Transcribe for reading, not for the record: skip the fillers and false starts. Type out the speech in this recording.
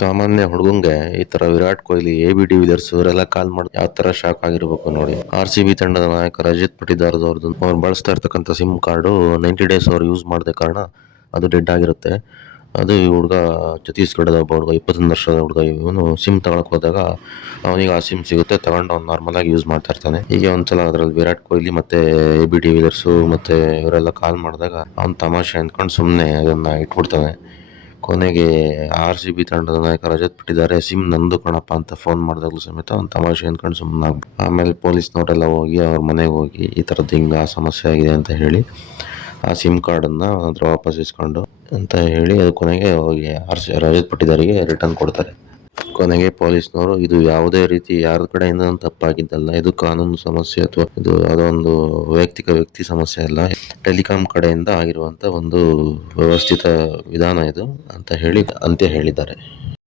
ಸಾಮಾನ್ಯ ಹುಡುಗಂಗೆ ಈ ತರ Virat Kohli, AB de Villiers ಇವರೆಲ್ಲ ಕಾಲ್ ಮಾಡಿ ಯಾವ ತರ ಶಾಕ್ ಆಗಿರ್ಬೇಕು ನೋಡಿ. RCB ತಂಡದ ನಾಯಕ ರಜತ್ ಪಟಿದಾರ್ ಅವ್ರು ಬಳಸ್ತಾ ಇರ್ತಕ್ಕಂಥ ಸಿಮ್ ಕಾರ್ಡು 90 ಡೇಸ್ ಅವ್ರು ಯೂಸ್ ಮಾಡದೆ ಕಾರಣ ಅದು ಡೆಡ್ ಆಗಿರುತ್ತೆ. ಅದು ಈ ಹುಡುಗ ಛತ್ತೀಸ್ಗಢದ ಒಬ್ಬ ಹುಡುಗ, 21 ವರ್ಷದ ಹುಡುಗ. ಇವನು ಸಿಮ್ ತಗೊಳಕ್ ಹೋದಾಗ ಅವನಿಗೆ ಆ ಸಿಮ್ ಸಿಗುತ್ತೆ, ತಗೊಂಡು ಅವ್ನು ನಾರ್ಮಲ್ ಆಗಿ ಯೂಸ್ ಮಾಡ್ತಾ ಇರ್ತಾನೆ. ಹೀಗೆ ಒಂದ್ಸಲ ಅದ್ರಲ್ಲಿ ವಿರಾಟ್ ಕೊಹ್ಲಿ ಮತ್ತೆ AB ಡಿ ವಿಲಿಯರ್ಸ್ ಮತ್ತೆ ಇವರೆಲ್ಲ ಕಾಲ್ ಮಾಡಿದಾಗ ಅವ್ನು ತಮಾಷೆ ಅಂದ್ಕೊಂಡು ಸುಮ್ಮನೆ ಅದನ್ನ ಇಟ್ಬಿಡ್ತಾನೆ. ಕೊನೆಗೆ RCB ತಂಡದ ನಾಯಕ ರಜತ್ ಪಟಿದಾರ್ ಸಿಮ್ ನಂದು ಕಣಪ್ಪ ಅಂತ ಫೋನ್ ಮಾಡಿದಾಗಲೂ ಸಮೇತ ಅವ್ನು ತಮಾಷೆ ಅಂದ್ಕೊಂಡು ಸುಮ್ಮನೆ ಆಮೇಲೆ ಪೊಲೀಸ್ನವರೆಲ್ಲ ಹೋಗಿ ಅವ್ರ ಮನೆಗೆ ಹೋಗಿ ಈ ಥರದ್ದು ಹಿಂಗೆ ಸಮಸ್ಯೆ ಆಗಿದೆ ಅಂತ ಹೇಳಿ ಆ ಸಿಮ್ ಕಾರ್ಡನ್ನು ಅದ್ರ ವಾಪಸ್ ಇಸ್ಕೊಂಡು ಅಂತ ಹೇಳಿ ಅದು ಕೊನೆಗೆ ಹೋಗಿ ರಜತ್ ಪಟಿದಾರಿಗೆ ರಿಟರ್ನ್ ಕೊಡ್ತಾರೆ. ಕೊನೆಗೆ ಪೊಲೀಸ್ನವರು ಇದು ಯಾವುದೇ ರೀತಿ ಯಾರ ಕಡೆಯಿಂದ ತಪ್ಪಾಗಿದ್ದಲ್ಲ, ಇದು ಕಾನೂನು ಸಮಸ್ಯೆ ಅಥವಾ ಇದು ಅದೊಂದು ವ್ಯಕ್ತಿ ಸಮಸ್ಯೆ ಅಲ್ಲ, ಟೆಲಿಕಾಂ ಕಡೆಯಿಂದ ಆಗಿರುವಂತ ಒಂದು ವ್ಯವಸ್ಥಿತ ವಿಧಾನ ಇದು ಅಂತ ಹೇಳಿ ಅಂತ್ಯ ಹೇಳಿದ್ದಾರೆ.